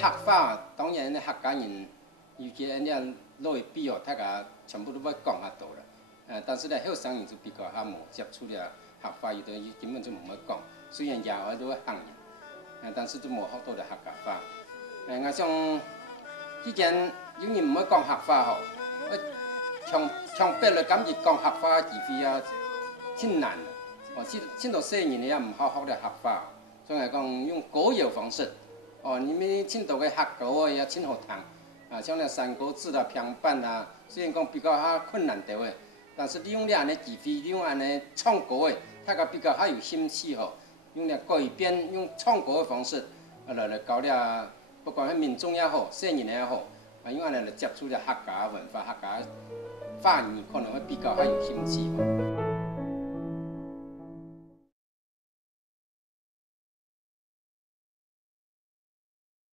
客话，当然咧客家人，尤其安尼落去比哦，大家全部都要讲较多啦。但是咧后生人就比较较无接触了客话，有的根本就冇乜讲。虽然也爱都会行人，但是都冇好多的客家话。我想，既然有人唔会讲客话吼，强迫来感觉讲客话，除非啊，挺难。哦，真多细人也唔好学的客话，所以讲用国有方式。哦，你们青岛的客家也真好谈，像那三国志啦、平板啦，虽然讲比较较困难啲的，但是你用咧安尼指挥，你用安尼创国的，大家比较较有兴趣吼，用咧改编，用创国的方式，来搞了，不管是民众也好，细人也好，用安尼来接触了客家文化、客家话语，可能会比较较有兴趣。